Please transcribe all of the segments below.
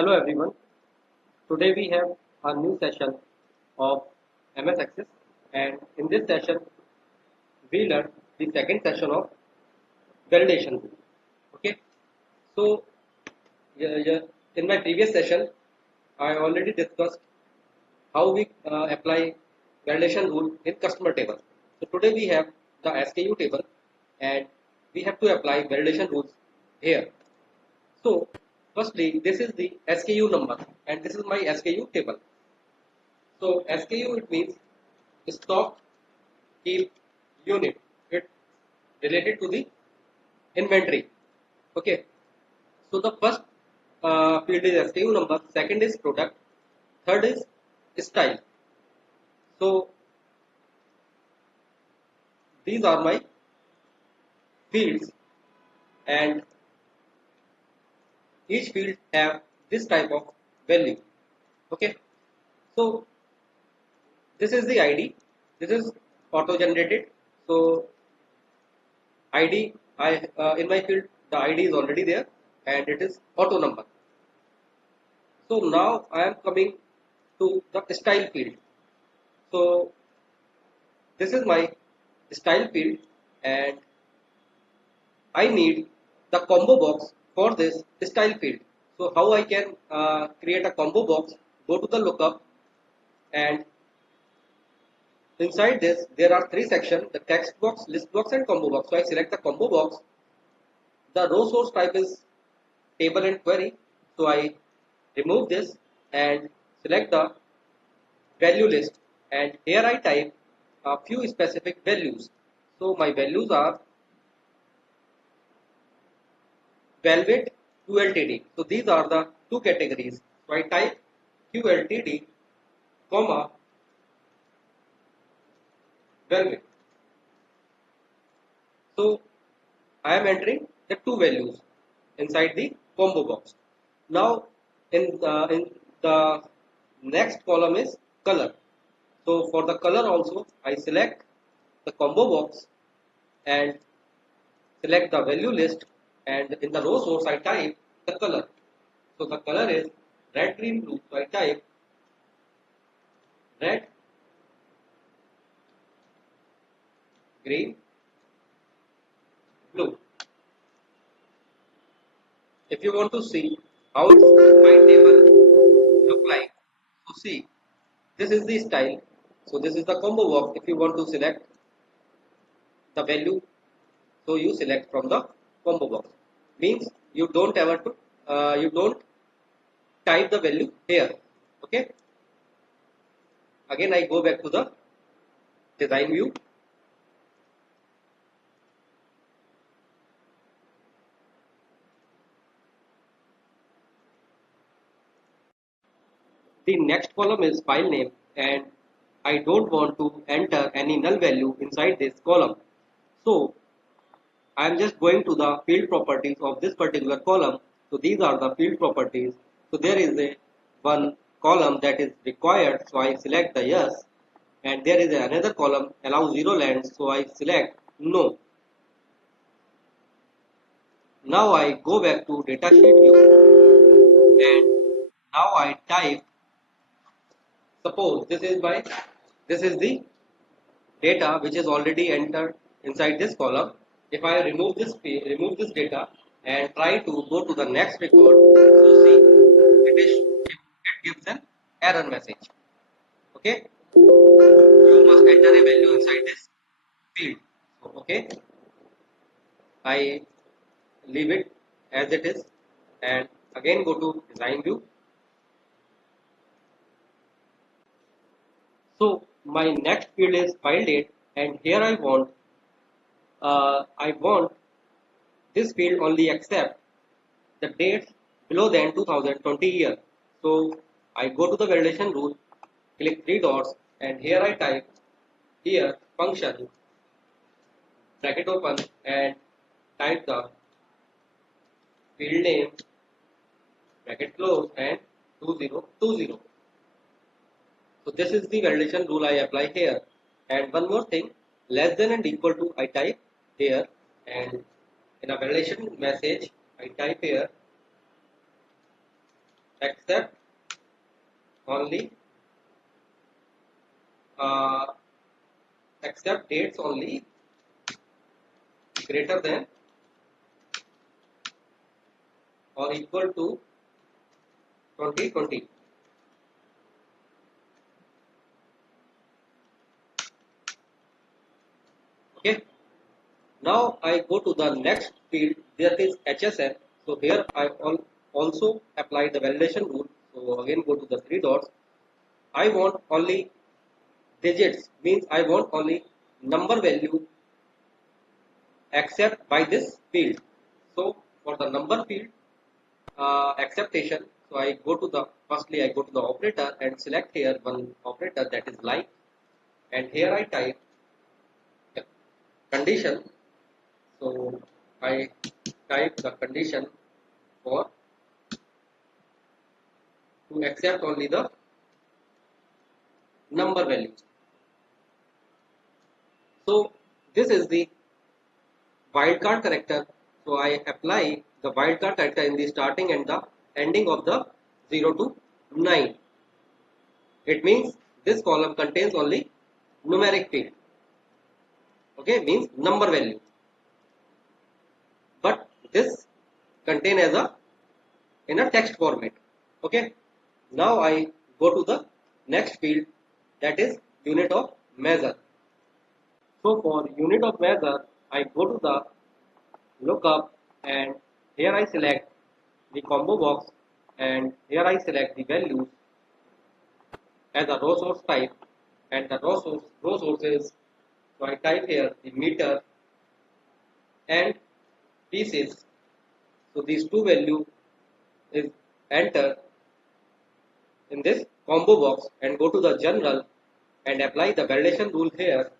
Hello everyone. Today we have a new session of MS Access, and in this session we learn the second session of validation. Okay. So in my previous session I already discussed how we apply validation rule in customer table. So today we have the SKU table and we have to apply validation rules here. So firstly, this is the SKU number and this is my SKU table. So SKU it means stock keep unit. It related to the inventory. Okay. So the first field is SKU number, second is product, third is style. So these are my fields and each field have this type of value. Okay. So this is the ID. This is auto generated. So ID I in my field the ID is already there and it is auto number. So now I am coming to the style field. So this is my style field and I need the combo box for this style field. So how I can create a combo box? Go to the lookup and inside this there are three sections: the text box, list box, and combo box. So I select the combo box. The row source type is table and query. So I remove this and select the value list, and here I type a few specific values. So my values are Velvet QLTD. So these are the two categories. So I type QLTD, comma Velvet. So I am entering the two values inside the combo box. Now in the next column is color. So for the color also I select the combo box and select the value list, and in the row source I type the color. So the color is red, green, blue. So I type red, green, blue. If you want to see how my table look like, so see, this is the style. So this is the combo box. If you want to select the value, so you select from the combo box. Means you don't ever to you don't type the value here. Okay. Again I go back to the design view. The next column is file name and I don't want to enter any null value inside this column. So I am just going to the field properties of this particular column. So these are the field properties. So there is a one column that is required. So I select the yes, and there is another column allow zero lines. So I select no. Now I go back to datasheet view and now I type. Suppose this is the data which is already entered inside this column. If I remove this data and try to go to the next record, so see it gives an error message. Okay, you must enter a value inside this field. So, okay, I leave it as it is and again go to design view. So my next field is file date, and here I want this field only accept the dates below than 2020 year. So I go to the validation rule, click three dots, and here I type here function bracket open and type the field name bracket close and 2020. So this is the validation rule I apply here. And one more thing, less than and equal to I type here, and in a validation message I type here accept only uh, accept dates only greater than or equal to 2020. Okay. Now I go to the next field, that is HSN. So here I also apply the validation rule. So again go to the three dots. I want only digits, means I want only number value except by this field. So for the number field acceptation, so I go to the firstly I go to the operator and select here one operator, that is like, and here I type condition. So I type the condition for to accept only the number values. So this is the wildcard character. So I apply the wildcard character in the starting and the ending of the 0 to 9. It means this column contains only numeric field. Okay, means number value. But this contain as a in a text format. Okay. Now I go to the next field, that is unit of measure. So for unit of measure, I go to the lookup and here I select the combo box and here I select the values as a row source type, and the row sources. So I type here the meter and pieces. So these two value is enter in this combo box and go to the general and apply the validation rule here.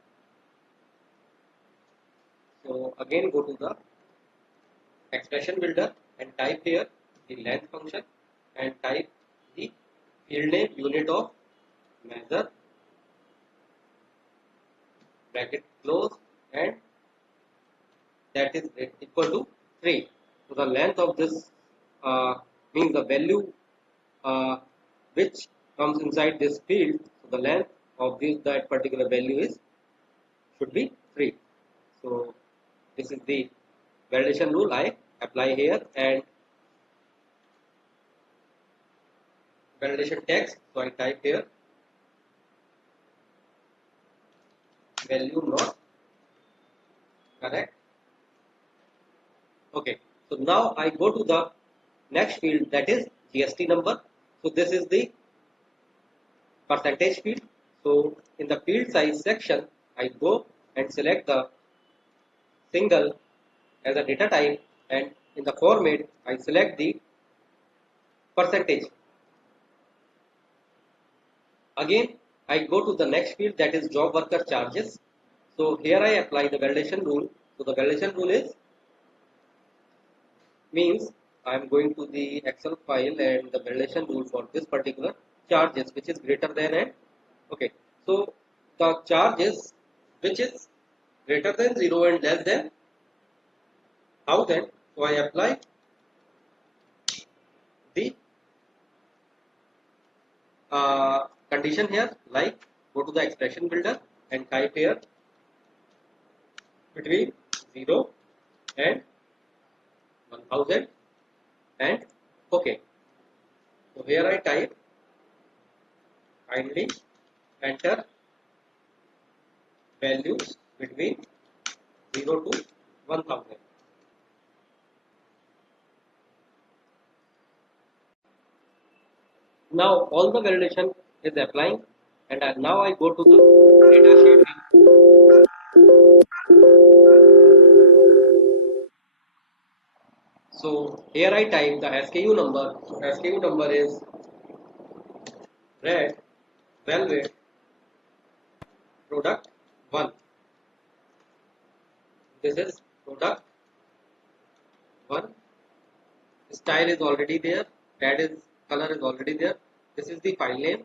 So again go to the expression builder and type here the length function and type the field name unit of measure bracket close and that is equal to 3. So the length of this means the value which comes inside this field. So the length of that particular value is should be 3. So this is the validation rule I apply here, and validation text. So I type here value not correct. Okay. So now I go to the next field, that is GST number. So this is the percentage field. So in the field size section, I go and select the single as a data type, and in the format I select the percentage. Again I go to the next field, that is job worker charges. So here I apply the validation rule. So the validation rule is means I am going to the Excel file and the validation rule for this particular charges which is greater than and okay. So the charges which is greater than 0 and less than 1000. So I apply the condition here, like go to the expression builder and type here between 0 and 1000 and okay. So here I type kindly enter values between 0 to 1000. Now all the validation is applying, and now I go to the data sheet. So here I type the SKU number. So SKU number is red velvet product 1. This is product 1. Style is already there. Red is color is already there. This is the file name.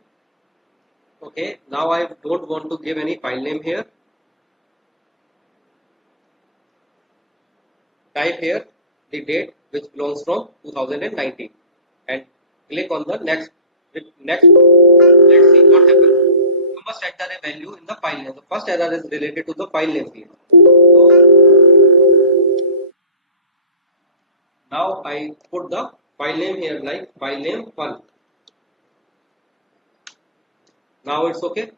Okay. Now I don't want to give any file name here. Type here the date which belongs from 2019 and click on the next. Next, let's see what happens. You must enter a value in the file name. The first error is related to the file name field. So now I put the file name here like file name 1. Now it's okay.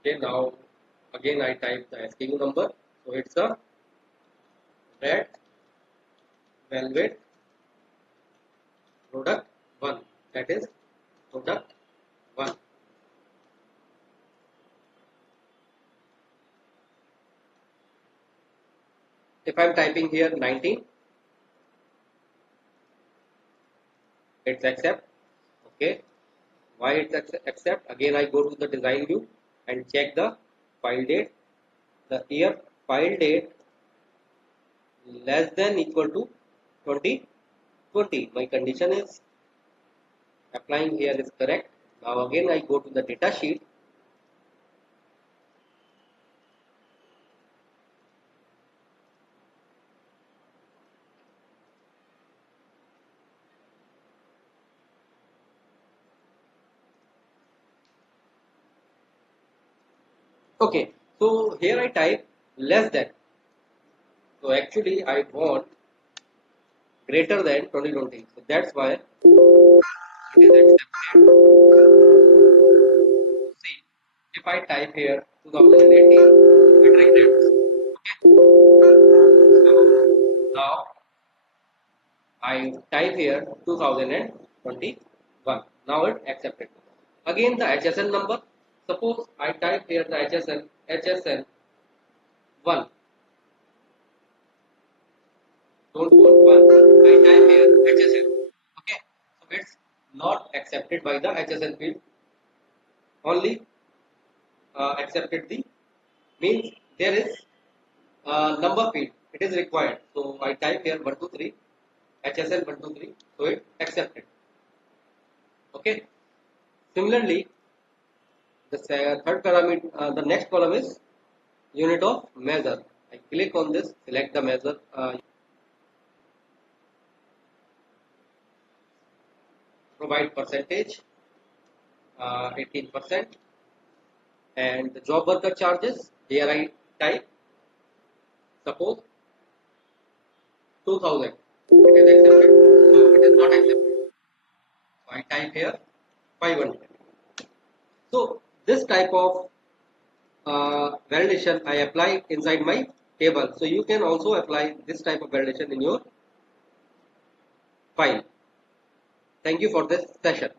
Okay, now again I type the SKU number. So it's a red velvet product 1. That is product 1. If I'm typing here 19, it's accept. Okay. Why it's accept? Again I go to the design view and check the file date. The year file date less than equal to 2020. My condition is applying here is correct. Now again I go to the data sheet. Okay, so here I type less than. So actually I want greater than 2020. So that's why it is accepted. See, if I type here 2018, it regrets. Okay. So now I type here 2021. Now it accepted. Again the HSN number. Suppose I type here the HSN 1. Don't put 1. I type here HSN. Okay. So it's not accepted by the HSN field. Only accepted the means there is number field. It is required. So I type here 123 HSN 123. So it accepted. Okay. Similarly, the third parameter, the next column is unit of measure. I click on this, select the measure, provide percentage, 18%, and the job worker charges. Here I type, suppose 2000. It is accepted. No, it is not accepted. So I type here 500. So this type of validation I apply inside my table. So you can also apply this type of validation in your file. Thank you for this session.